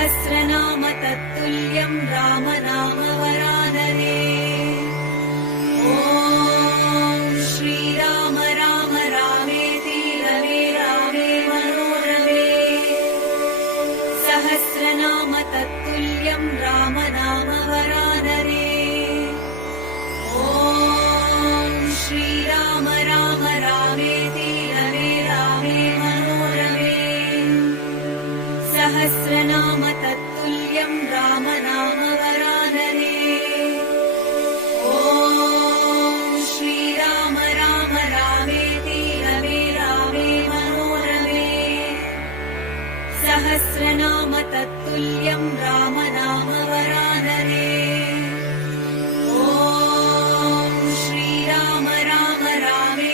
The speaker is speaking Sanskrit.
सहस्रनाम तत्तुल्यं राम नाम वरानने। ॐ श्रीराम राम रामेति रमे रामे मनोरमे। सहस्रनाम तत्तुल्यं राम नाम वरानने। ॐ श्रीराम राम रामेति रमे रामे मनोरमे। सहस्रनाम तत्तुल्यं राम नाम वरानने। ॐ श्रीराम राम रामेति रमे रामे मनोरमे। सहस्रनाम तत्तुल्यं